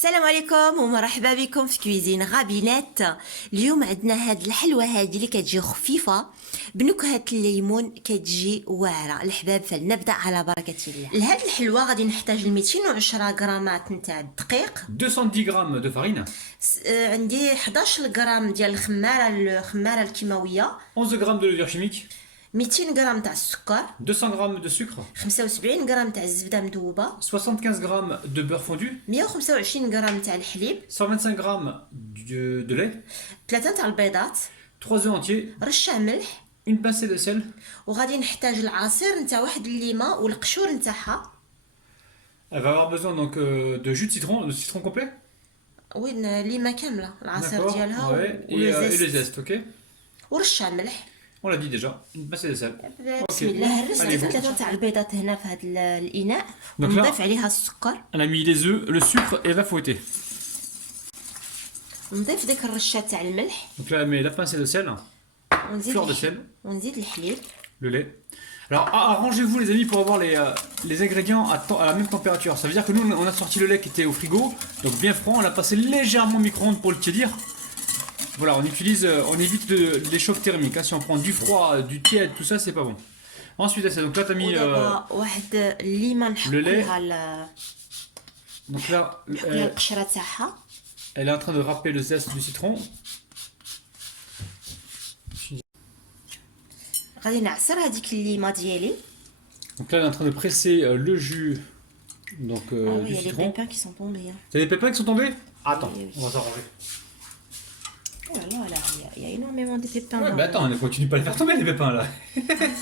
السلام عليكم ومرحبا بكم في كويزين غابينات. اليوم عندنا هاد الحلوه هادي اللي كتجي خفيفه بنكهه الليمون، كتجي واعره الحباب. فلنبدا على بركه الله. لهاد الحلوه غادي نحتاج 210 غرامات نتاع الدقيق، 210 grammes de farine, عندي 11 غرام ديال الخماره الكيماويه، 11 grammes de levure chimique, 200 غرام تاع السكر، 200 grammes de sucre, 75 غرام تاع الزبده مذوبه، 75 grammes de beurre fondu, 125 غرام تاع الحليب، 125 grammes de lait, 3 تاع البيضات، 3 œufs entiers, رشه ملح. une pincée de sel. وغادي نحتاج العصير نتاع واحد الليمه والقشور نتاعها. Elle va avoir besoin donc de jus de citron complet. وين ليمه كامله العصير D'accord, ديالها ouais. Et le zeste, ok. ورشه ملح. On l'a dit déjà, une pincée de sel. بسم الله. Allez, هرست go. 3 تاع البيضات هنا في هذا الاناء، Donc là- ونضيف عليها السكر، On a mis les œufs, le sucre et va fouetter. ونضيف ديك الرشه تاع الملح، Donc là, elle met la pincée de sel, ونزيد fleur de sel, ونزيد الحليب. le lait. Alors arrangez-vous les amis pour avoir les ingrédients à la même température. Ça veut dire que nous on a sorti le lait qui était au frigo, donc bien froid, on l'a passé légèrement au micro-ondes pour le tiédir. Voilà, on évite les chocs thermiques, hein. Si on prend du froid, du tiède, tout ça c'est pas bon. Ensuite donc là t'as mis ودابا واحد الليمه نحط le lait. لها donc là القشره تاعها. elle est en train de râper le zeste du citron. غادي نعصر هذيك الليمه ديالي. Donc là elle est en train de presser le jus donc Ah oui, du il y a les citron. pépins qui sont tombés, hein. T'as des pépins qui sont tombés? Attends, Oui, oui. on va s'arranger. Oh là là, il y a énormément de pépins. Ouais, dans mais attends, on continue pas à les faire tomber les pépins là.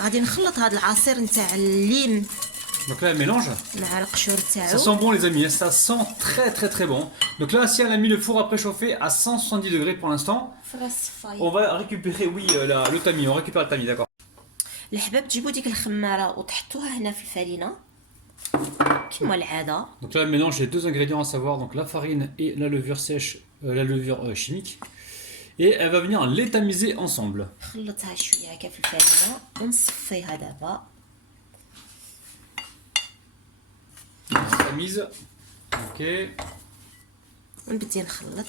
غادي نخلط هذا العصير نتاع الليم Donc là elle mélange. مع القشور Ça تاعو. sent bon les amis, hein, ça sent très bon. Donc là si elle a mis le four à préchauffer à 170 degrés pour l'instant, فراس فاي. on va récupérer le tamis, on récupère le tamis, d'accord. الحباب تجيبوا ديك الخماره وتحطوها هنا في الفرينه كما العاده. Donc là elle mélange les deux ingrédients à savoir donc la farine et la levure sèche, la levure chimique. Et elle va venir les tamiser ensemble. خلطها شويه هكا في الفرينه ونصفيها دابا. On tamise. Ok. ونبدي نخلط،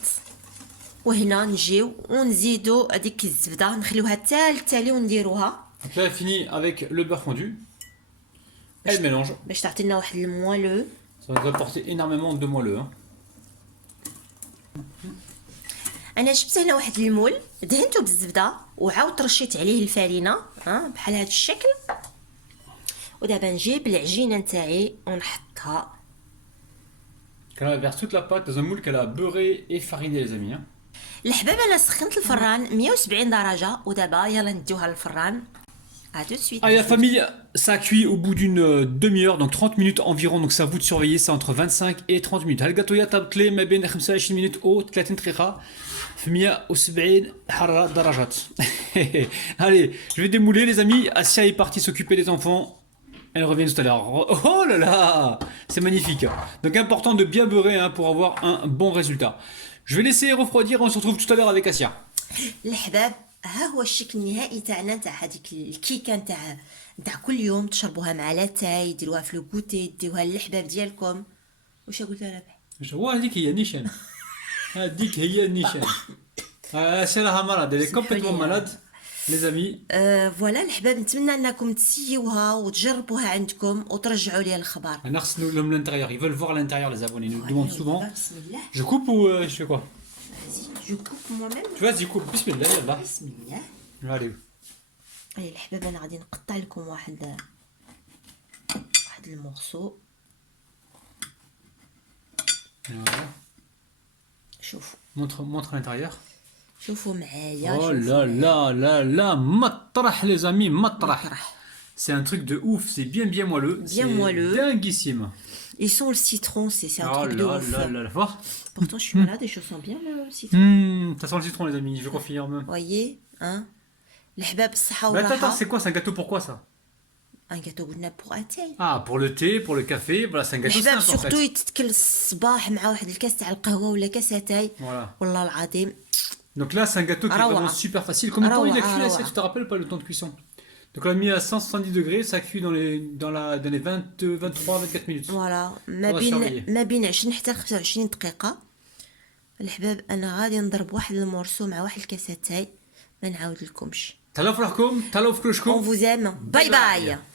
وهنا نجيو ونزيدو هذيك الزبده نخليوها حتى للتالي ونديروها Donc là elle finit avec le beurre fondu. Elle mélange. باش تعطينا واحد الموالو. Ça va nous apporter énormément de moelleux, hein. انا جبت هنا واحد المول دهنته بالزبده وعاود رشيت عليه الفرينه بحال هذا الشكل. ودابا نجيب العجينه نتاعي ونحطها. Elle verse toute la pâte dans un moule qu'elle a beurré et fariné les amis, hein. الحباب انا سخنت الفران 170 درجه، ودابا يلا نديوها للفران. À tout de suite. Allez la famille, ça a cuit au bout d'une demi-heure, donc 30 minutes environ, donc c'est à vous de surveiller, c'est entre 25 et 30 minutes. هالقطوية طابت لي ما بين 25 minutes و 30 دقيقة في 170 حرارة درجات. Allez, je vais démouler les amis. Asia est partie s'occuper des enfants. Elle revient tout à l'heure. Oh là là, c'est magnifique. Donc important de bien beurrer, hein, pour avoir un bon résultat. Je vais laisser refroidir, on se retrouve tout à l'heure avec Asia. الحباب ها هو الشكل النهائي تاعنا تاع هذيك الكيكه نتاع كل يوم تشربوها مع لاتاي، ديروها في الكوتي، ديروها للحباب ديالكم. واش قلت رابح؟ هذيك هي نيشان. هذيك هي نيشان. Asia راها مرض، elle est complètement malade. Les amis. فوالا الحباب، نتمنى انكم تسيوها وتجربوها عندكم وترجعوا لي الخبر. L'intérieur, ils veulent voir l'intérieur, les abonnés nous demandent souvent. بسم الله. Je coupe ou je fais quoi? Vas-y, je coupe moi-même. Tu vas-y, coupe. Bismillah, yallah. بسم الله. Allez. اي الحباب انا غادي نقطع لكم واحد المورسو. Voilà. شوفوا Montre l'intérieur. شوفوا معايا. Oh là là là là, matrah les amis, matrah. C'est un truc de ouf, c'est bien moelleux. Bien moelleux. Dinguissime. Ils sont le citron, c'est un Oh truc de là ouf. là là là, voir. Pourtant je suis malade et je sens bien le citron. Ça sent le citron les amis, je confirme. Voyez, hein. الحباب الصحة Mais attends, والراحة. c'est quoi? C'est un gâteau pourquoi ça? Un gâteau قلنا pour un thé. Ah, pour le thé, pour le café, voilà, c'est un gâteau الحباب simple en سورتو fait. يتكل الصباح مع واحد الكاس تاع القهوة ولا كاس اتاي. Voilà. والله العظيم. Donc là, c'est un gâteau qui est Arawa. vraiment super facile. Combien de temps il a cuit Arawa. là, tu te rappelles pas le temps de cuisson? Donc on l'a mis à 170 degrés, ça cuit dans les 20, 23, 24 minutes. فوالا surveiller. ما بين 20 حتى ل 25 دقيقه. الحباب انا غادي نضرب واحد المورسو مع واحد الكاساتاي، ما نعاود لكمش. تهلاو في روحكم، تهلاو في On كلشكم. vous aime. Bye bye.